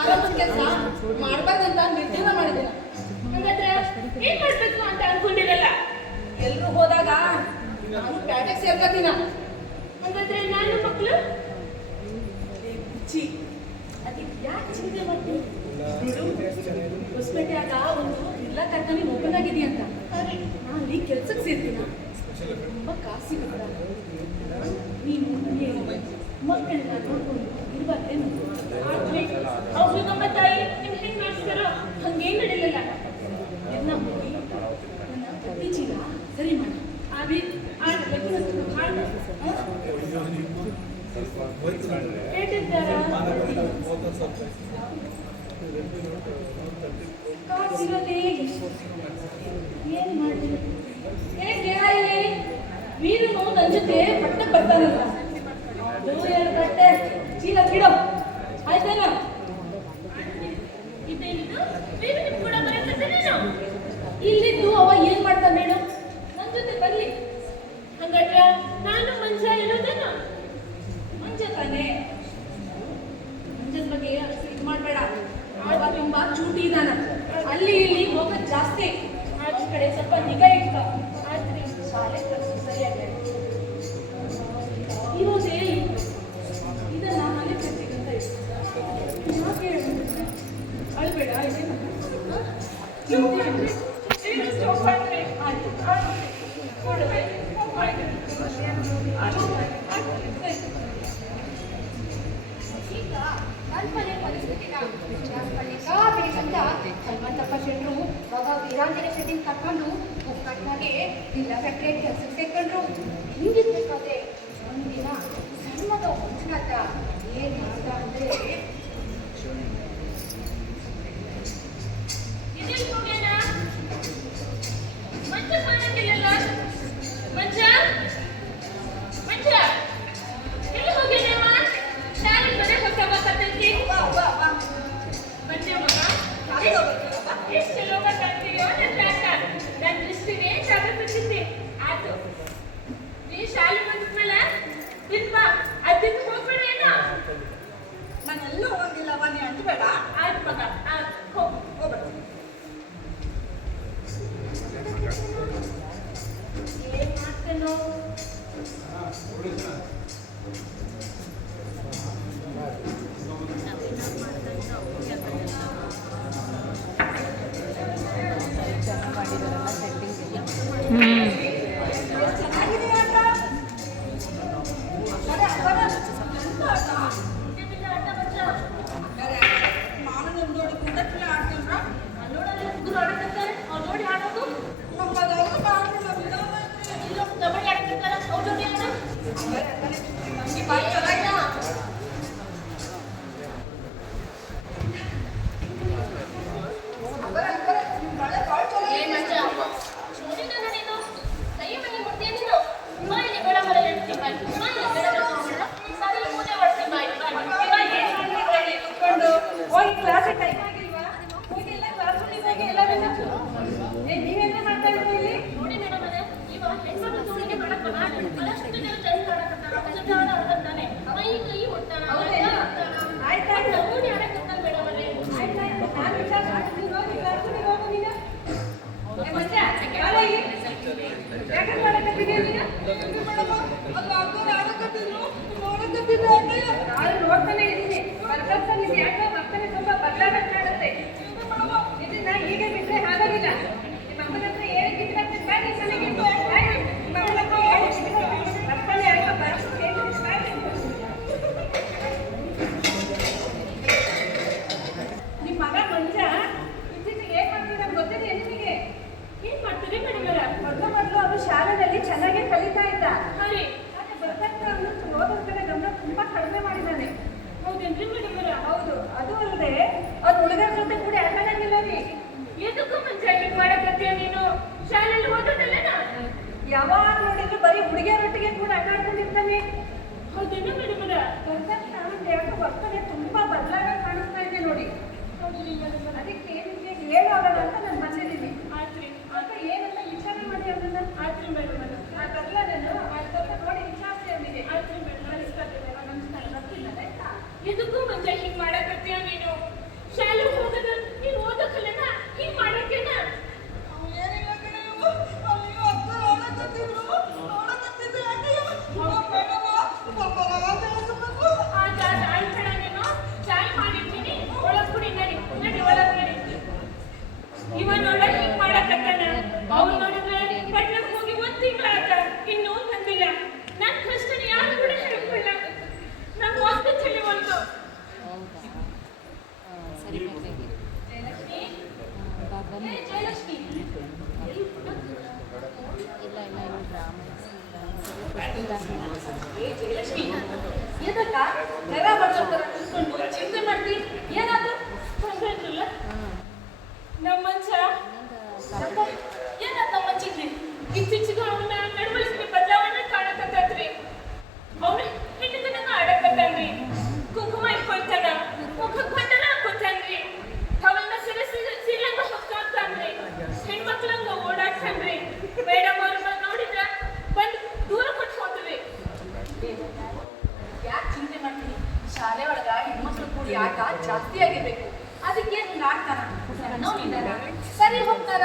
ಆರಂಭದ ಕೆಲಸ ಮಾಡ್ಬಾರ್ದಂತ ನಿರ್ಧಾರ ಮಾಡಿದ್ದೇನೆ. ಹಂಗಾದ್ರೆ ಏನ್ ಮಾಡ್ಬೇಕು ಅಂತ ಅನ್ಕೊಂಡಿರಲ್ಲ. ಎಲ್ರು ಹೋದಾಗ ನಾನು ಪ್ಯಾಟೆಗೆ ಸೇರ್ಕತೀನ. ಹಂಗಾದ್ರೆ ನಾನು ಮಕ್ಕಳು ಹುಚ್ಚಿ, ಅದಕ್ಕೆ ಯಾಕೆ ಚಿಂತೆ ಮಾಡ್ತೀನಿ? ಹೊಸಪೇಟೆಯಾಗ ಒಂದು ಬಿರ್ಲಾ ಕಂಪನಿ ಓಪನ್ ಆಗಿದೆಯಂತ. ನಾನು ಅಲ್ಲಿ ಕೆಲ್ಸಕ್ಕೆ ಸೇರ್ತೀನ. ತುಂಬಾ ಕಾಸು ಸಿಗುತ್ತ. ನೀನು ಮಕ್ಕಳನ್ನ ನೋಡ್ಕೊಂಡು ಇರ್ಬಾರ್ದೇನು? ಅವ್ರು ನಮ್ಮ ತಾಯಿ ನಿಮ್ ಹೆಂಗ್ ಮಾಡ್ತಾರೋ ಹಂಗೇನ್ ನಡೀಲಿಲ್ಲ. ಎಲ್ಲ ಹೋಗಿ ನನ್ನ ಬಟ್ಟೆ ಚೀಲ ಸರಿ ಮಾಡ. ಕಾಸಿರಲಿ ಏನ್ ಮಾಡಿ ವೀರನು ನನ್ನ ಜೊತೆ ಬಟ್ಟೆ ಬರ್ತಾನಲ್ಲ, ಎರಡು ಬಟ್ಟೆ ಚೀಲ ಕಿಡೋ ಆಯ್ತೇನ? ಇಲ್ಲಿದ್ದು ಅವ ಏನ್ ಮಾಡ್ತಾನ ಹೇಳು? ನನ್ನ ಜೊತೆ ಬರ್ಲಿ. ಹಂಗಾದ್ರೆ ನಾನು ಮಂಜ ಇರೋದೇನು? ಮಂಜ ತಾನೆ. ಮಂಜದ ಬಗ್ಗೆ ಇದು ಮಾಡ್ಬೇಡ. ಅವ ತುಂಬಾ ಚೂಟಿ ಇದಾನ. ಅಲ್ಲಿ ಇಲ್ಲಿ ಹೋಗೋದ್ ಜಾಸ್ತಿ. ಆ ಕಡೆ ಸ್ವಲ್ಪ ನಿಗಾ ಇಟ್ಕೊ. ಆದ್ರೆ ಶಾಲೆ ಸರಿಯಾಗಿ ಇರೋದೇ ಇದನ್ನ ಮನೆ ಕಟ್ಟಿಗಂತ ಯಾಕೆ ಅಳ್ಬೇಡ. ಈಗ ಕಲ್ಪನೆ ಪರಿಸ್ಥಿತಿನ ಹನುಮಂತಪ್ಪ ಶೆಟ್ರು ಬಾಬಾ ವೀರಾಂಜನೇಯ ಶೆಟ್ಟಿನ ಕರ್ಕೊಂಡು ಒಕ್ಕಟ್ಟಾಗೆ ಇಲ್ಲ ಫ್ಯಾಕ್ಟ್ರಿ ಕೆಲಸಕ್ಕೆ ಸೇರ್ಕೊಂಡ್ರು. ಹಿಂಗಿರ್ಬೇಕಾದ್ರೆ ಒಂದಿನ ಸಣ್ಣದ ಹುಚ್ಚಾಟ ಏನ್ ಮಾಡ್ದ ಅಂದ್ರೆ ಮಂಜ ಕಾಣಂಗಿಲ್ಲಲ್ಲ. ಮಂಜ ಮಂಜ ಎಲ್ಲಿ ಹೋಗ್ಯಾನವ? ಶಾಲೆಗೆ ಬರೇ ಹೊಸ ಕತ್ತೈತಿ. ಮಂಜ ಮಗ ಎಷ್ಟು ಲೋಕ ಕಾಣ್ತೀಯೋ ನನ್ನ ನನ್ನ ದೃಷ್ಟಿನೇ ಜಾಗೃತಿಸಿದ್ದೆ. ಆಯ್ತು, ನೀ ಶಾಲೆ ಬಂದ್ಮೇಲೆ ತಿನ್ಬಾ. ಅದಿದ್ದು ಹೋಗ್ಬೇಡ ಏನೋ. ನಾನೆಲ್ಲೂ ಹೋಗಿಲ್ಲವ, ನೀ ಅಂಜಬೇಡ. ಆಯ್ತು ಮಗ, ಹೋಗ್ಬೇಡ. ಏನ್ ಮಾಡ್ತೇನೋ? ನೋಡ್ತಾನೆ ಇದ್ದೀನಿ. ಯಾಕೆ ಬರ್ತನೆ ತುಂಬಾ ಬದಲಾವಣೆ ಕಾಣುತ್ತೆ. ಇದನ್ನ ಹೀಗೆ ಬಿಟ್ಟರೆ ಆಗೋದಿಲ್ಲ. ನಿಮ್ಮ ಅಮ್ಮನ ಹತ್ರ ಏನಕ್ಕೆ ಇಟ್ಕೊಳ್ತೀನಿ? ಬನ್ನಿ ಚೆನ್ನಾಗಿತ್ತು. ನಿಮ್ಮ ಅಮ್ಮನ ಹತ್ರ ಏನಕ್ಕೆ ಇಟ್ಕೊಳ್ತೀನಿ? ಬರ್ತಾನೆ ಯಾಕೆ ಬರೋದು? ನಿಮ್ಮ ಮಗ ಮಂಜ ಇತ್ತೀಚೆಗೆ ಏನ್ ಮಾಡ್ತಿದ್ದ ಗೊತ್ತಿದೆಯಾ ನಿಮಗೆ? ಏನ್ ಮಾಡ್ತೀರಿ ಮೇಡಮ್? ಮೊದಲು ಅದು ಶಾಲೆಯಲ್ಲಿ ಚೆನ್ನಾಗಿ ಕಲಿತಾ ಇದ್ದ. ಸರಿ, ಓದೋದ್ ಕಡೆ ಗಮನ ತುಂಬಾ ಕಡಿಮೆ ಮಾಡಿದ್ದಾನೆ. ಹೌದೇನ್ರಿ ಮೇಡಮ್? ಹೌದು. ಅದು ಅಲ್ಲದೆ ಅದು ಹುಡುಗರ ಜೊತೆ ಕೂಡ ಆಟಾಡಂಗಿಲ್ಲ ರೀ. ಎದಕ್ಕೂ ಮುಂಚೆ ಮಾಡಕತ್ತೀಯ ನೀನು? ಶಾಲೆಯಲ್ಲಿ ಓದೋದಲ್ಲೇನ? ಯಾವಾಗ ನೋಡಿದ್ರು ಬರೀ ಹುಡುಗಿಯರೊಟ್ಟಿಗೆ ಕೂಡ ಆಟಾಡ್ಕೊಂಡಿರ್ತಾನೆ. ಹೌದೇನು ಮೇಡಮ್? ಯಾಕೆ ಬರ್ತದೆ ತುಂಬಾ ಬದಲಾವಣೆ ಕಾಣಿಸ್ತಾ ಇದೆ ನೋಡಿ. ಹೌದ್ರಿ ಮೇಡಮ್. ಅದಕ್ಕೆ ನಿಮಗೆ ಹೇಳೋಣ ಅಂತ ನಾನು ಬಂದಿದ್ದೀನಿ. ಆಯ್ತ್ರಿ. ಅಪ್ಪ ಏನೆಲ್ಲ ವಿಚಾರ ಮಾಡಿ ಅದನ್ನ? ಆಯ್ತ್ರಿ ಮೇಡಮ್. ಅದಲ್ಲ ನಾನು ಸ್ವಲ್ಪ ನೋಡಿ ವಿಚಾರಿಸಿ ಅವನಿಗೆ. ಆಯ್ತ್ರಿ ಮೇಡಮ್. ನಮಸ್ಕಾರ ಬರ್ತಿದ್ದಾರೆ. ಎದಕ್ಕೂ ಮುಂಚೆ ಹಿಂಗ್ ಮಾಡಕತ್ತೀಯ ನೀನು? ಏ ಜಯಲಕ್ಷ್ಮಿ ಏ ಜಯಲಕ್ಷ್ಮಿ ಎದಕ್ಕ ನೆರ ಬಡ್ಸೋತರ ನಿಂತ್ಕೊಂಡು ಚಿಂತೆ ಮಾಡ್ತಿ ಏನಾದ್ರು ತೊಂದ್ರೆ ಇರಲಿಲ್ಲ ನಮ್ಮ ಮಂಚ ಏನಾದ ನಮ್ಮ ಮಂಚಿಗೆ ಇತ್ತೀಚೆಗೆ ಅವನ ನಡವಳಿಕೆ ಬದಲಾವಣೆ ಕಾಣಕತ್ತೈತ್ರಿ ಅವನು ಹೆಣ್ಣಿನ ಆಡಕತ್ತಾನ್ರಿ ಕುಂಕುಮ ಇಟ್ಕೊಳ್ತಾನ ಮುಖಕ್ಕೆ ಬಟ್ಟನ ಹಾಕೋತಾನ್ರಿ ಅವನ್ನ ಸಿಲಂಗ ಹೊಕ್ಕಾಗ್ತಾನ್ರಿ ಹೆಣ್ಮಕ್ಳಂಗ ಓಡಾಡ್ತಾನ್ರಿ ಮೇಡಮ್ ಅವ್ರನ್ನ ನೋಡಿದ್ರ ಬಂದು ದೂರ ಕೊಟ್ಟು ಹೋದ್ರಿ ಯಾಕೆ ಚಿಂತೆ ಮಾಡ್ತೀನಿ ಶಾಲೆ ಒಳಗ ಹೆಣ್ಮಕ್ಳು ಕೂಡಿ ಆಟ ಜಾಸ್ತಿ ಆಗಿರ್ಬೇಕು ಅದಕ್ಕೆ ಹಿಂಗ್ ಆಡ್ತಾನ ಸರಿ ಹೋಗ್ತಾರ